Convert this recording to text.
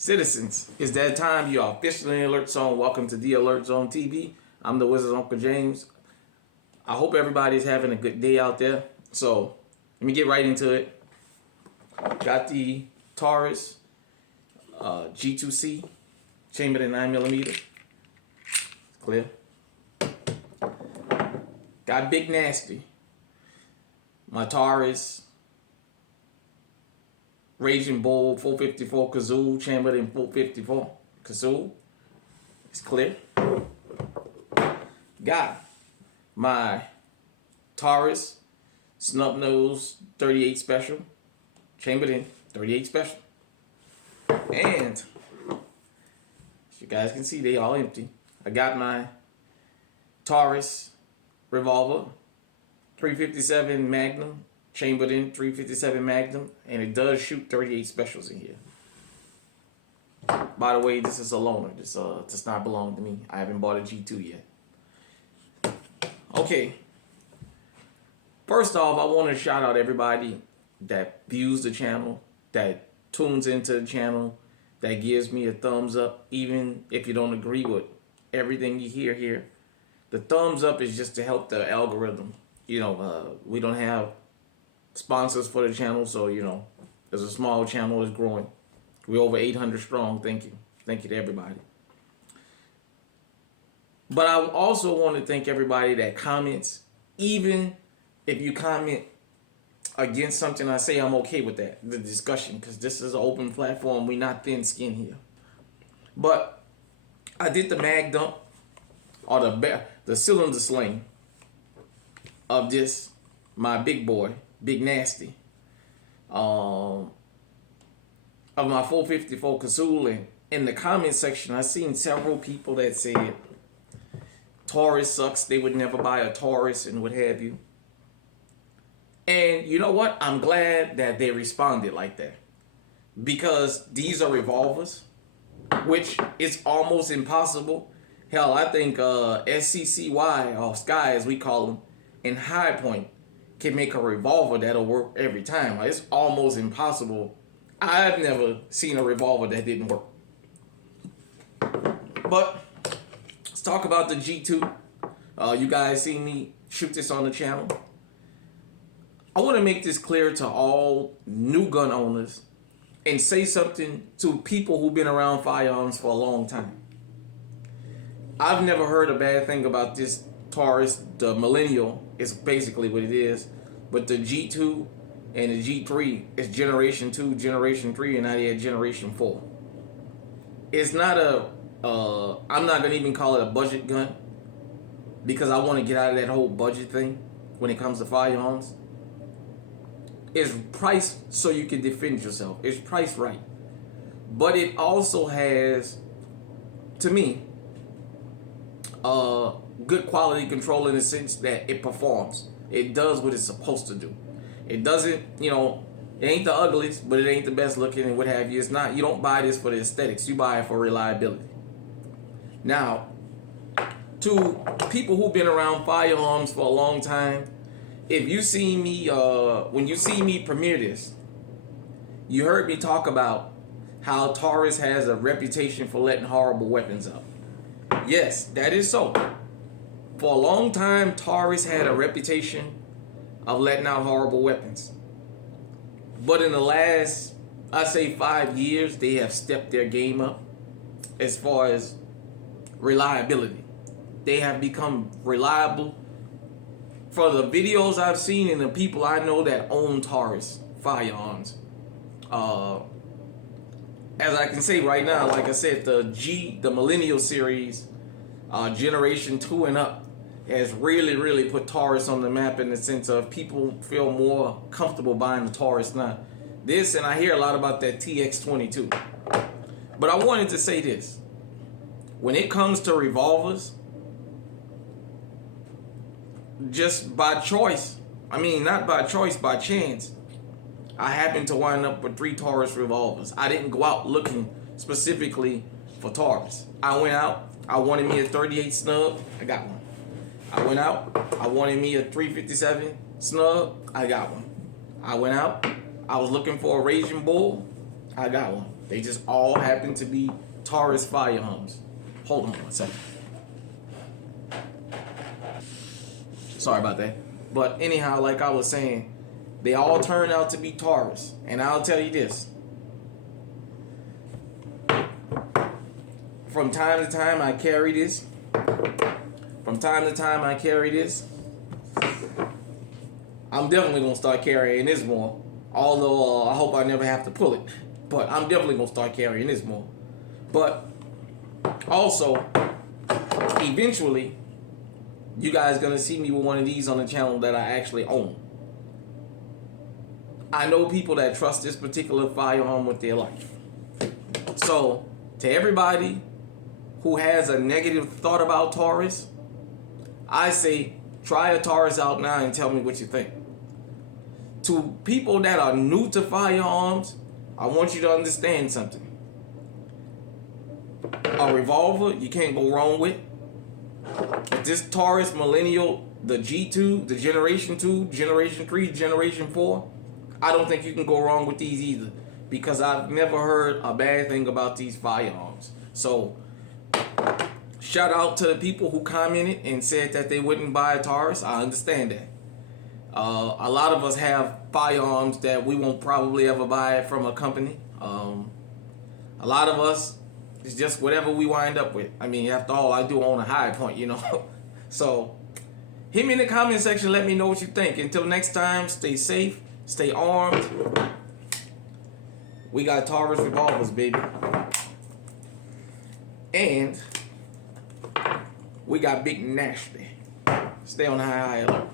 Citizens, it's that time. You are officially in Alert Zone. Welcome to the Alert Zone TV. I'm the Wizard's Uncle James. I hope everybody's having a good day out there. So, let me get right into it. Got the Taurus G2C chambered in 9mm. Clear. Got Big Nasty. My Taurus Raging Bull 454 Kazoo chambered in 454 Kazoo. It's clear. Got my Taurus Snub Nose 38 Special chambered in 38 Special. And as you guys can see, they all empty. I got my Taurus Revolver 357 Magnum chambered in 357 Magnum, and it does shoot 38 specials in here. By the way, this is a loaner. This does not belong to me. I haven't bought a G2 yet. Okay. First off, I want to shout out everybody that views the channel, that tunes into the channel, that gives me a thumbs up, even if you don't agree with everything you hear here. The thumbs up is just to help the algorithm. You know, we don't have sponsors for the channel, so there's a small channel that's growing. We're over 800 strong. Thank you to everybody. But I also want to thank everybody that comments. Even if you comment against something I say, I'm okay with that, the discussion, because this is an open platform. We're not thin skin here. But I did the mag dump, or the cylinder sling of this, my big boy, Big Nasty, of my 454 Kazoo. And in the comment section, I seen several people that said Taurus sucks, they would never buy a Taurus and what have you. And you know what? I'm glad that they responded like that, because these are revolvers, which is almost impossible. Hell, I think SCCY, or Sky as we call them, and High Point can make a revolver that'll work every time. Like, it's almost impossible. I've never seen a revolver that didn't work. But let's talk about the G2. You guys see me shoot this on the channel. I want to make this clear to all new gun owners and say something to people who've been around firearms for a long time. I've never heard a bad thing about this Taurus. The Millennial is basically what it is, but the G2 and the G3 is generation 2, generation 3, and now they had generation 4. It's not I'm not gonna even call it a budget gun, because I want to get out of that whole budget thing when it comes to firearms. It's priced so you can defend yourself. It's priced right, but it also has, to me, good quality control in the sense that it performs. It does what it's supposed to do. It doesn't, it ain't the ugliest, but it ain't the best looking and what have you. It's not, you don't buy this for the aesthetics. You buy it for reliability. Now, to people who've been around firearms for a long time, if you see me, when you see me premiere this, you heard me talk about how Taurus has a reputation for letting horrible weapons up. Yes, that is so. For a long time, Taurus had a reputation of letting out horrible weapons. But in the last, I say 5 years, they have stepped their game up as far as reliability. They have become reliable. For the videos I've seen and the people I know that own Taurus firearms, as I can say right now, like I said, the Millennial series, generation 2 and up, has really put Taurus on the map, in the sense of people feel more comfortable buying the Taurus now. This, and I hear a lot about that TX22. But I wanted to say this. When it comes to revolvers, just by choice, I mean not by choice, by chance, I happened to wind up with 3 Taurus revolvers. I didn't go out looking specifically for Taurus. I went out, I wanted me a 38 snub, I got one. I went out, I wanted me a 357 snub, I got one. I went out, I was looking for a Raging Bull, I got one. They just all happen to be Taurus firearms. Hold on one second. Sorry about that. But anyhow, like I was saying, they all turn out to be Taurus. And I'll tell you this. From time to time, I carry this. From time to time, I carry this. I'm definitely going to start carrying this more. Although I hope I never have to pull it. But I'm definitely going to start carrying this more. But also, eventually, you guys going to see me with one of these on the channel that I actually own. I know people that trust this particular firearm with their life. So, to everybody who has a negative thought about Taurus, I say try a Taurus out now and tell me what you think. To people that are new to firearms, I want you to understand something. A revolver, you can't go wrong with. But this Taurus Millennial, the G2, the Generation 2, Generation 3, Generation 4, I don't think you can go wrong with these either. Because I've never heard a bad thing about these firearms. So, shout out to the people who commented and said that they wouldn't buy a Taurus. I understand that. A lot of us have firearms that we won't probably ever buy from a company. A lot of us, it's just whatever we wind up with. I mean, after all, I do own a High Point, you know. So, hit me in the comment section. Let me know what you think. Until next time, stay safe, stay armed. We got Taurus revolvers, baby. And we got Big Nasty. Stay on high alert.